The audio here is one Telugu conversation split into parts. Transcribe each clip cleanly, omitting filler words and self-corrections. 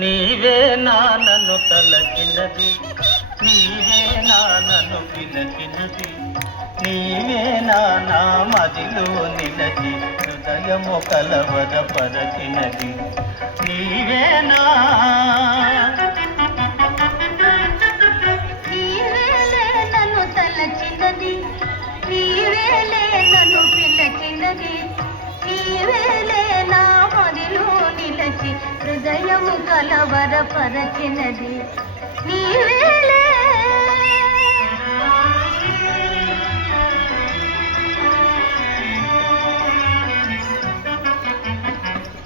నీవే నా నన్ను తలచినది, నీవే నా నన్ను పిలచినది, నీవే నా మదిలో నిలచి హృదయము కలవద పరచినది. నీవేనా నన్ను తలచినది, నీవేలే నన్ను పిలచినది, నీవేలే నా మదిలో నిలచి హృదయము కలవర పరచినది. నీవేలే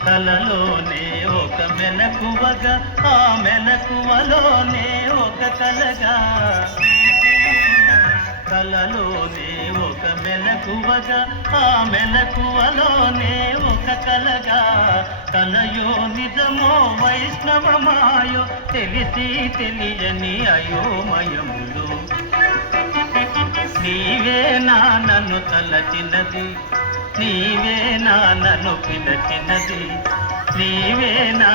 కలలోనే ఒక మెలకువగా, ఆ మెలకువలోనే ఒక కలగా, కలలోనే ఒక మెలకువగా, ఆ మెలకువలోనే ఒక కలగా, కలయో నిజమో వైష్ణవమాయో తెలిసి తెలియని అయోమయములు. నీవే నా నన్ను తలచినది, నీవే నా నన్ను పిలచినది, నీవే నా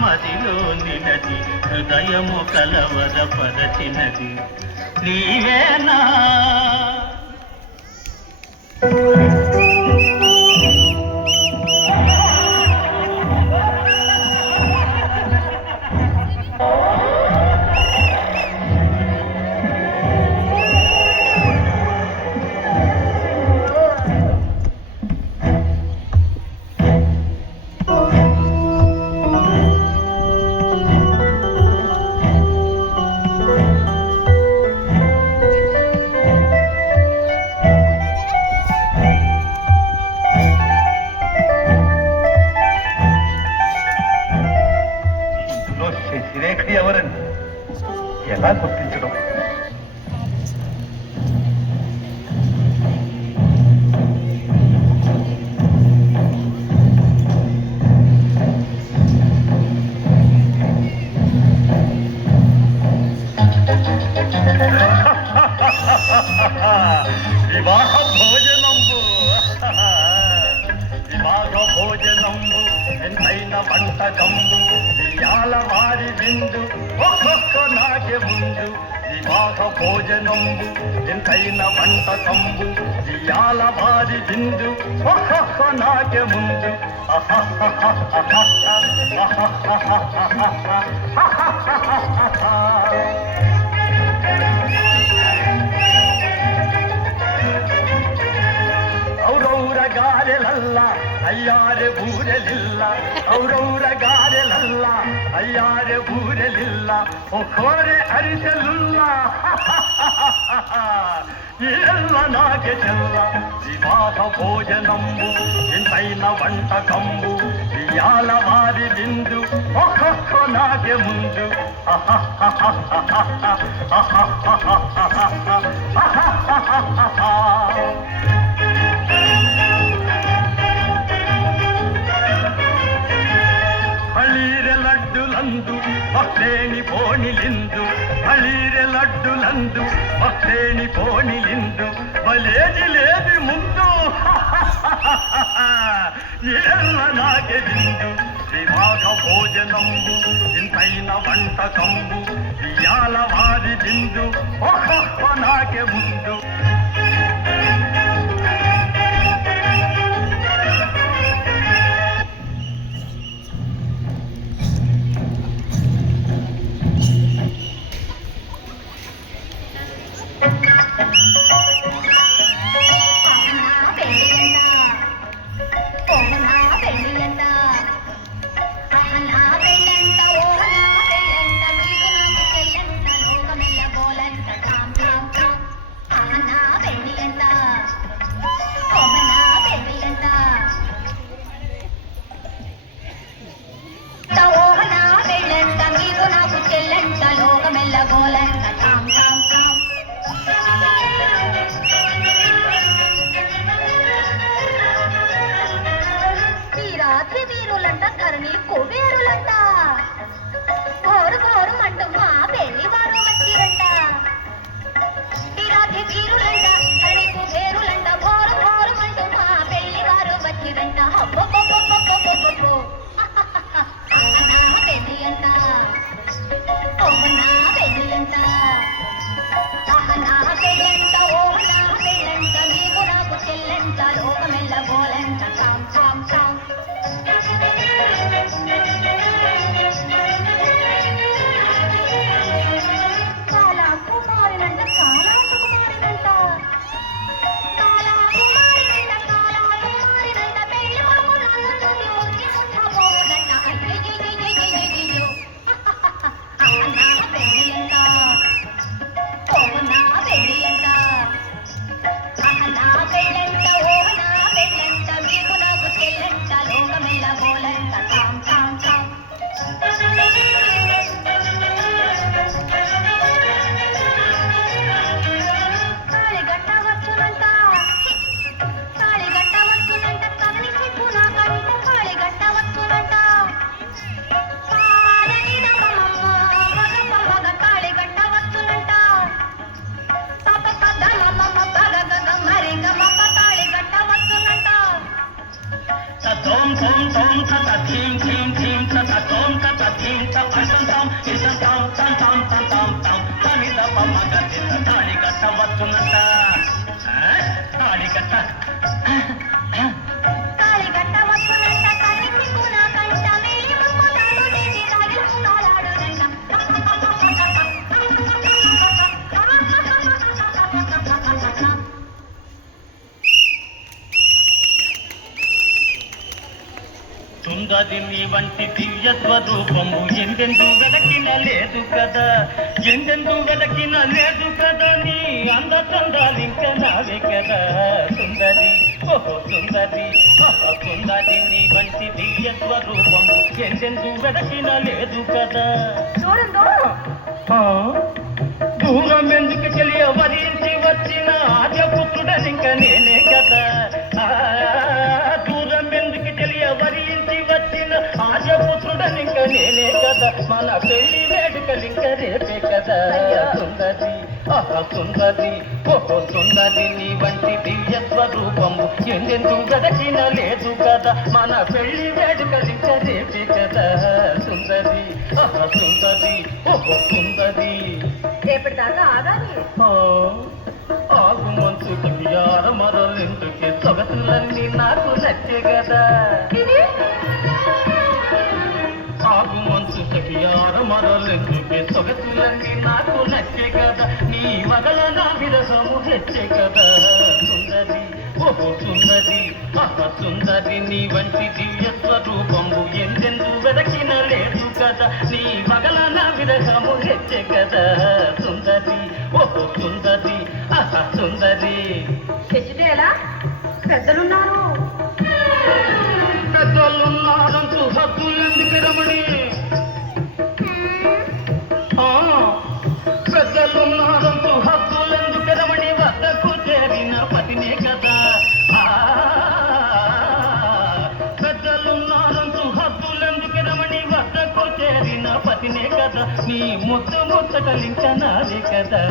మదిలో నిలచి హృదయము కలవరపరచినది. నీవేనా శశిరేఖ ఎవరని ఎలా గుర్తించడం? వివాహ భోజనంబు, వివాహ భోజనంబు ఎంతైన వంటకంబు, ఇయాల వారి విందు ఒక్కొక్క నాకే ముందు. వివాహ భోజనంబు ఎంతైన వంటకంబు, ఇయాల వారి విందు ఒక్కొక్క నాకే ముందు. ಔರೌರ ಗಾರೆಲಲ್ಲ ಅಯ್ಯಾರೆ ಬೂರೆಲಿಲ್ಲ, ಔರೌರ ಗಾರೆಲಲ್ಲ ಅಯ್ಯಾರೆ ಬೂರೆಲಿಲ್ಲ, ಒಕ್ಕೋರೆ ಅರಿಸಲಿಲ್ಲ ಎಲ್ಲ ನಾಗೆ ಚೆಲ್ಲ. ವಿವಾಹ ಭೋಜನಂಬು ಎಂತೈನ వంటకంబు, ఇయాల వారి విందు ఒక్కొక్క నాగే ముందు. ಹಳೀರೆ ಲಡ್ಡುಲಂದು ಭಕ್ತೇನಿ ಬೋಣಿಲಿಂದು, ಹಳೀರೆ ಲಡ್ಡುಲಂದು ಭಕ್ತ తేణి కోణిలిందు బలేది లేది ముందు ఏళ్ళ నాకే విందు వివాహ భోజనంబు ఇంతైన వంటకంబు ఇయాల వారి బిందు ఓహో నాకే ముందు వీరులంట ధరణి కుబేరులంట ఘోరు ఘోరు అంటూ మా పెళ్లి వారు వచ్చిరంట వీరాధి వీరులంట ధరణి కుబేరులంట ఘోరు ఘోరు అంటూ మా పెళ్లి వారు వచ్చిరంట హబ్బో నా పెళ్లి అంట నా పెళ్లి అంట నా పెళ్ళంట ఓ నా పెళ్ళంట నీకు నాకు చెల్లంట లోకమెల్ల గోలంట టామ్ టామ్ టామ్ చాలా కుమారినంట చాలా సుకుమారినంట చాలా కుమారినంట చాలా కుమారినంట పెళ్లి కొడుకునందుతుంది ముక్కి ముట్టబోనంట అయ్యయ్యయ్యయ్యయ్యయ్యో నా పెళ్లి అంట ఓ నా పెళ్లి అంట నా పెళ్ళంట ఓ నా పెళ్ళంట మీకు నాకు చెల్లంట లోకమెల్ల గోలంట టామ్ టామ్ టామ్ తాళిగట్ట వచ్చునంట తాళిగట్ట వచ్చునంట తగని సిగ్గు నాకంట తాళిగట్ట వచ్చునంట తాళనిదమమ్మ మగ తాళిగట్ట వచ్చునంట తప పదమమ్మ పగగగ మరిగమమ్మ తాళిగట్ట వచ్చునంట తోం తోం తోం తత థీం థీం థీం తత తోం తత థీం తత సంతాం ఇసంతాం సంతాం సంతాం తాం తనిద పమగ తిత తాళి కట్ట వస్తున్నట తాళి కట్ట తాళిగట్ట వచ్చునంట తగని సిగ్గు నాకంట మేలి మమ్మ నాడు దేవి రాగి ఉండాలాడునంట సుందరి నీ వంటి దివ్య స్వరూపము ఎందెందు వెదకిన లేదు కదా ఎందెందు వెదకిన లేదు కదా నీ అంద చందాలింక నావే కదా సుందరి ఓహో సుందరి సుందరి నీ వంటి దివ్య స్వరూపము ఎందెందు వెదకిన లేదు కదా దూరం ఎందుకు తెలియ వరించి వచ్చిన ఆర్యపుత్రుడనింక నేనే కదా దూరం ఎందుకు తెలియ వరించి వచ్చిన ఆర్యపుత్రుడనింక నేనే కదా మన పెళ్లి వేడుకలింక రేపే కదా సుందరి సుందరి ఓహో సుందరి నీ వంటి దివ్య స్వరూపము ఎందెందు వెదకిన లేదు కదా మన పెళ్లి వేడుకలింక రేపే కదా సుందరి సుందరి ఓహో సుందరి రేపటిదాకా ఆగాలి ఆగు మనసుకి యార మరలింటికి సొగసులన్నీ నాకు నచ్చే కదా ఆగు మనసుకి యార మరలింటికి సొగసులన్నీ నాకు నచ్చే కదా నీ వగల నా విరసము హెచ్చే కదా సుందరి ఓహో సుందరి సుందరి నీ వంటి దివ్య స్వరూపము ఎందెందు వెదకిన లేదు కదా నీ వగల నా విరసము హెచ్చే కదా సుందరి ఓహో సుందరి సుందరి తెచ్చితే ఎలా పెద్దలున్నారు పెద్దలున్నారంటూ హద్దులెందుకు రమణి పెద్దలున్నారంటూ హద్దులెందుకు రమణి వద్దకు చేరిన పతినే కదా పెద్దలున్నారంటూ హద్దులెందుకు రమణి వద్దకు చేరిన పతినే కదా నీ ముద్దు ముచ్చటలింక నాదే కదా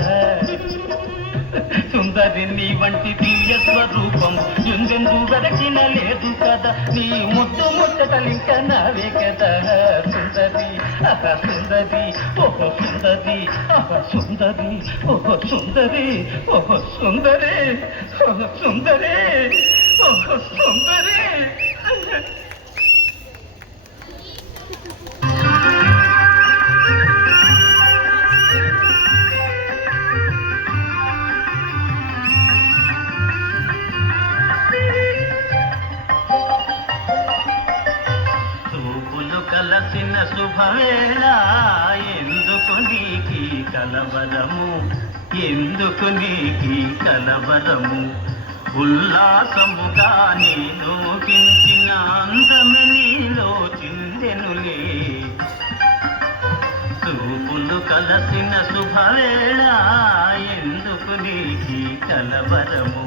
సుందరి నీ వంటి దివ్య స్వరూపం ఎందెందు వెదకిన లేదు కదా నీ ముద్దు ముచ్చటలింక నావే కదా సుందరి సుందరి ఓహో సుందరి సుందరి ఓహో సుందరి ఓహో సుందరి ఓహో సుందరి ఓహో సుందరి. కలసిన శుభవేళ ఎందుకు నీకి కలవరము ఎందుకు నీకి కలవరము ఉల్లాసముగా నేను కించిన అందమే నీలో చిందెనులే చూపులు కలసిన శుభవేళ ఎందుకు నీకి కలవరము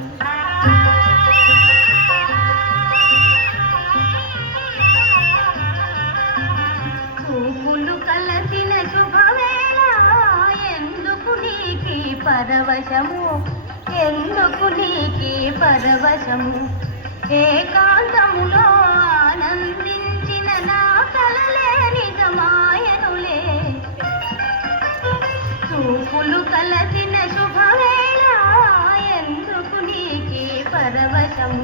కలసిన శుభవేళ ఎందుకు నీకి పరవశము ఎందుకు నీకి పరవశము ఏకాంతములో ఆనందించిన నా కలలే నిజమాయనులే చూపులు కలసిన శుభవేళ ఎందుకు నీకి పరవశము.